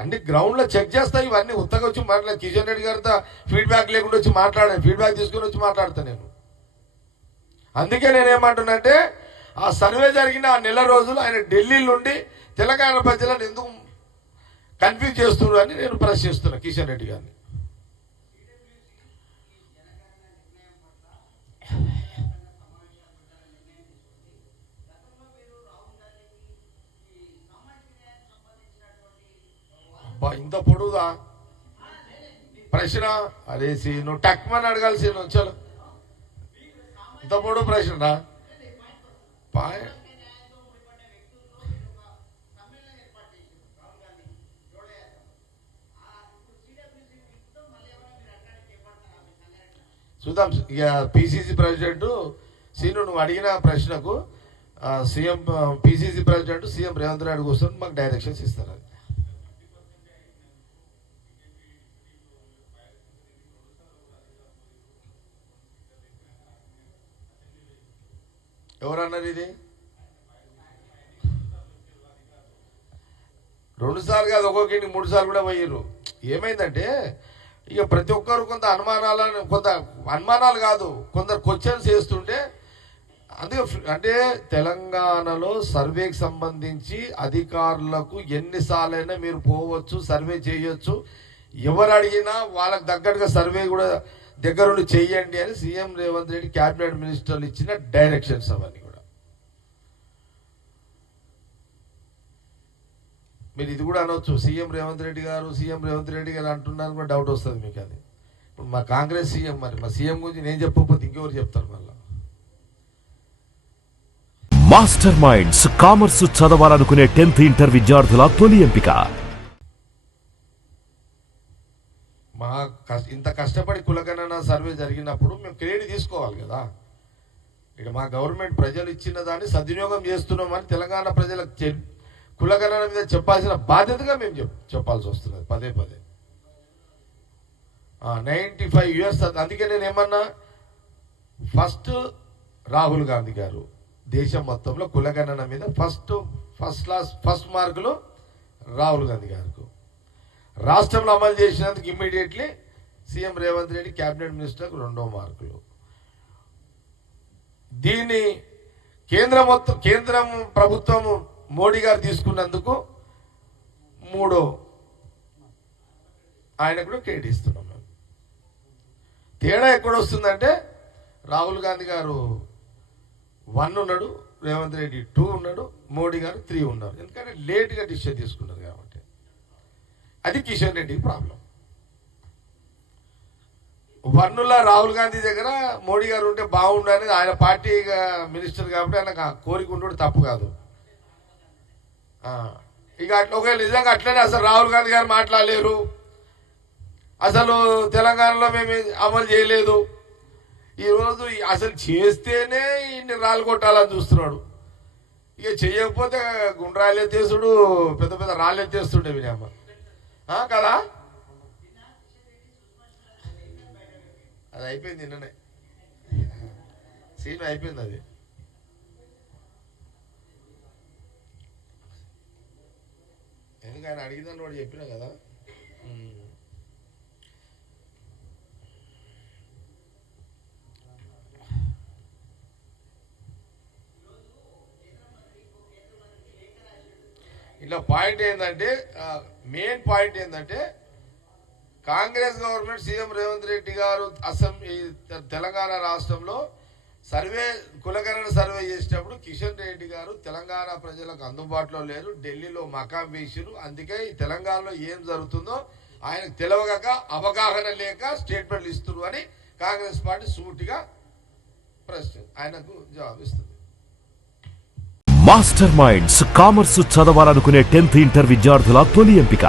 అన్ని గ్రౌండ్లో చెక్ చేస్తాయి. ఇవన్నీ ఉత్తగా వచ్చి మాట్లాడే కిషన్ రెడ్డి గారితో ఫీడ్బ్యాక్ లేకుండా వచ్చి మాట్లాడాను. ఫీడ్బ్యాక్ తీసుకొని వచ్చి మాట్లాడతాను నేను. అందుకే నేనేమంటున్నానంటే ఆ సర్వే జరిగిన ఆ నెల రోజులు ఆయన ఢిల్లీ నుండి తెలంగాణ ప్రజలను ఎందుకు కన్ఫ్యూజ్ చేస్తున్నారు అని నేను ప్రశ్నిస్తున్నా కిషన్ రెడ్డి గారిని. ఇంత పొడుగుదా ప్రశ్న? అరే సీను టక్మని అడగాలి సీను వచ్చాను. ఇంత పొడుగు ప్రశ్న చూద్దాం. ఇక పిసిసి ప్రెసిడెంట్ సీను నువ్వు అడిగిన ప్రశ్నకు CM PCC president CM Revanth Reddy కూర్చొని మాకు డైరెక్షన్స్ ఇస్తారు. అది ఎవరన్నారు? ఇది 2 సార్లు కాదు, ఒక్కొక్కటి 3 సార్లు కూడా పోయారు. ఏమైందంటే ఇక ప్రతి ఒక్కరు కొంత అనుమానాలు కాదు, కొందరు క్వశ్చన్స్ చేస్తుంటే అందుకే అంటే తెలంగాణలో సర్వేకి సంబంధించి అధికారులకు ఎన్నిసార్లైనా మీరు పోవచ్చు, సర్వే చేయొచ్చు, ఎవరు అడిగినా వాళ్ళకి తగ్గట్టుగా సర్వే కూడా దగ్గరుండి చెయ్యండి అని సీఎం రేవంత్ రెడ్డి క్యాబినెట్ మినిస్టర్లు ఇచ్చిన డైరెక్షన్స్ అవన్నీ కూడా. మీరు ఇది కూడా అనవచ్చు, సీఎం రేవంత్ రెడ్డి గారు అంటున్నారు కూడా డౌట్ వస్తుంది మీకు. అది ఇప్పుడు మా కాంగ్రెస్ సీఎం, మరి మా సీఎం గురించి నేను చెప్పకపోతే ఇంకెవరు చెప్తారు మళ్ళీ? మాస్టర్ మైండ్స్ కామర్స్ చదవాలనుకునే 10th ఇంటర్ విద్యార్థుల తొలి ఎంపిక. ఇంత కష్టపడి కులగణన సర్వే జరిగినప్పుడు మేము క్రెడిట్ తీసుకోవాలి కదా. ఇక మా గవర్నమెంట్ ప్రజలు ఇచ్చిన దాన్ని సద్వినియోగం చేస్తున్నామని తెలంగాణ ప్రజలకు కులగణన మీద చెప్పాల్సిన బాధ్యతగా మేము చెప్పాల్సి వస్తున్నది పదే. 95 years. అందుకే నేను ఏమన్నా, ఫస్ట్ రాహుల్ గాంధీ గారు దేశం మొత్తంలో కులగణన మీద ఫస్ట్ మార్కులు రాహుల్ గాంధీ గారికి, రాష్ట్రంలో అమలు చేసినందుకు immediately CM Revanth Reddy cabinet మినిస్టర్కు 2 మార్కులు. దీన్ని కేంద్రం ప్రభుత్వం మోడీ గారు తీసుకున్నందుకు 3 ఆయన కూడా క్రెడిట్ ఇస్తున్నాం మేము. తేడా ఎక్కడ వస్తుందంటే రాహుల్ గాంధీ గారు 1 ఉన్నాడు, రేవంత్ రెడ్డి 2 ఉన్నాడు, మోడీ గారు 3 ఉన్నారు. ఎందుకంటే లేట్గా డిసిషన్ తీసుకున్నారు కాబట్టి. అది కిషన్ రెడ్డికి ప్రాబ్లం. 1లో రాహుల్ గాంధీ దగ్గర మోడీ గారు ఉంటే బాగుండు అనేది ఆయన పార్టీ మినిస్టర్ కాబట్టి ఆయన కోరిక ఉండడు, తప్పు కాదు. ఇక అట్లా ఒకవేళ నిజంగా అట్లనే అసలు రాహుల్ గాంధీ గారు మాట్లాడలేరు, అసలు తెలంగాణలో మేము అమలు చేయలేదు, ఈరోజు అసలు చేస్తేనే ఇన్ని రాళ్ళు కొట్టాలని చూస్తున్నాడు. ఇక చేయకపోతే గుండ్రాలు ఎత్తేసుడు, పెద్ద రాళ్ళు ఎత్తేస్తుండే వినమ్మ కదా. అది అయిపోయింది, నిన్ననే సీన్ అయిపోయింది. అది ఎందుకు ఆయన అడిగిందని వాడు చెప్పినా కదా. ఇలా పాయింట్ ఏంటంటే, మెయిన్ పాయింట్ ఏంటంటే కాంగ్రెస్ గవర్నమెంట్ సీఎం రేవంత్ రెడ్డి గారు తెలంగాణ రాష్ట్రంలో కులగణన సర్వే చేసేటప్పుడు కిషన్ రెడ్డి గారు తెలంగాణ ప్రజలకు అందుబాటులో లేరు, ఢిల్లీలో మకాం వేసిరు. అందుకే ఈ తెలంగాణలో ఏం జరుగుతుందో ఆయనకు తెలియక, అవగాహన లేక స్టేట్మెంట్లు ఇస్తున్నారు అని కాంగ్రెస్ పార్టీ సూటిగా ఆయనకు జవాబిస్తుంది. మాస్టర్ మైండ్స్ కామర్స్ చదవాలనుకునే 10th ఇంటర్ విద్యార్థుల తొలి ఎంపిక.